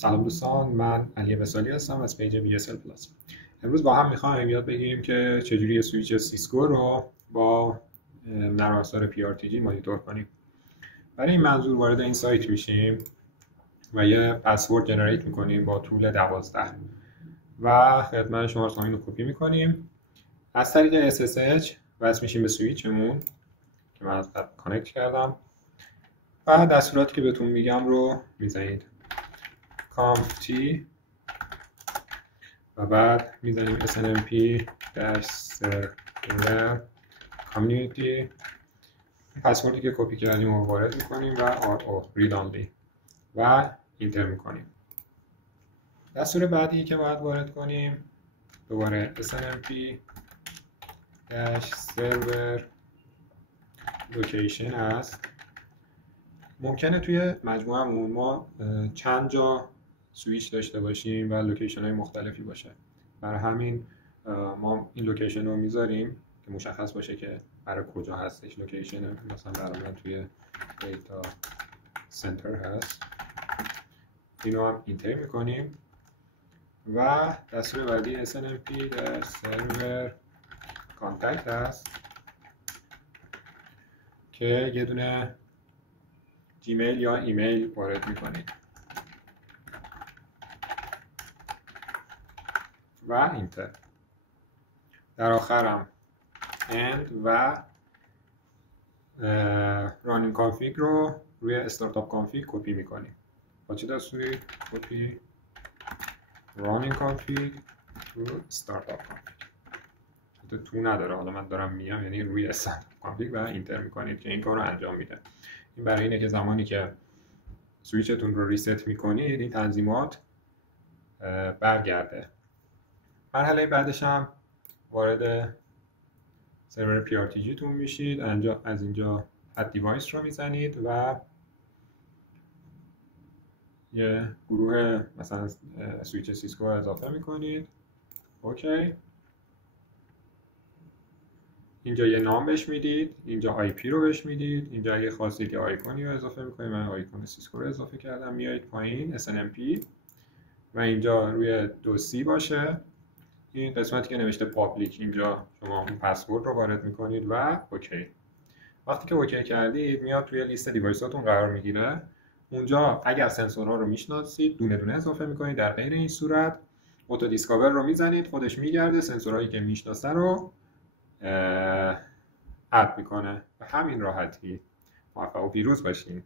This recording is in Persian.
سلام دوستان، من علی وصالی هستم از پیج VSL Plus. امروز با هم میخوایم یاد بگیریم که چجوری یه سویچ سیسکو رو با نرم افزار PRTG مانیتور کنیم. برای این منظور وارد این سایت میشیم و یه پسورد جنریت میکنیم با طول 12 و خدمت شماره سامین رو کپی میکنیم. از طریق SSH وصل میشیم به سویچمون که من از قبل کانکت کردم و دستوراتی که بهتون میگم رو میزنید. conft و بعد میزنیم snmp-server community. پسوردی که کپی کردیم رو وارد میکنیم و read only و اینتر میکنیم. دستور بعدی که باید وارد کنیم دوباره snmp-server location است. ممکنه توی مجموعمون ما چند جا سویچ داشته باشیم و لوکیشن های مختلفی باشه. برای همین ما این لوکیشن رو میذاریم که مشخص باشه که برای کجا هستش لوکیشن. مثلا برای من توی دیتا سنتر هست. اینو هم اینتر میکنیم و دستور بعدی snmp-server contact هست که یه دونه جیمیل یا ایمیل وارد میکنید و اینتر. در آخرم end و running config رو روی startup config کپی میکنیم. با چه دستوری؟ کپی running config رو startup config. تو نداره، حالا من دارم میگم، یعنی روی startup config و اینتر میکنید که این کار رو انجام میده. این برای اینه که زمانی که سویچتون رو ریست میکنید این تنظیمات برگرده. مرحله بعدش هم وارد سرور PRTG تون میشید. از اینجا add device رو میزنید و یه گروه مثلا سویچ سیسکو رو اضافه میکنید. اوکی. اینجا یه نام بهش میدید، اینجا IP رو بهش میدید، اینجا اگه خواستید یه آیکونی رو اضافه میکنید، من آیکون سیسکو رو اضافه کردم. میایید پایین snmp و اینجا روی 2C باشه این قسمتی که نوشته پابلیک، اینجا شما اون پسورد رو وارد میکنید و اوکی. وقتی که اوکی کردید میاد توی لیست دیوایساتون قرار میگیره. اونجا اگر سنسورها رو میشناسید دونه دونه اضافه میکنید. در غیر این صورت اوتو دیسکاور رو میزنید، خودش میگرده سنسورهایی که میشناسه رو اد میکنه. به همین راحتی. موفق و پیروز باشین.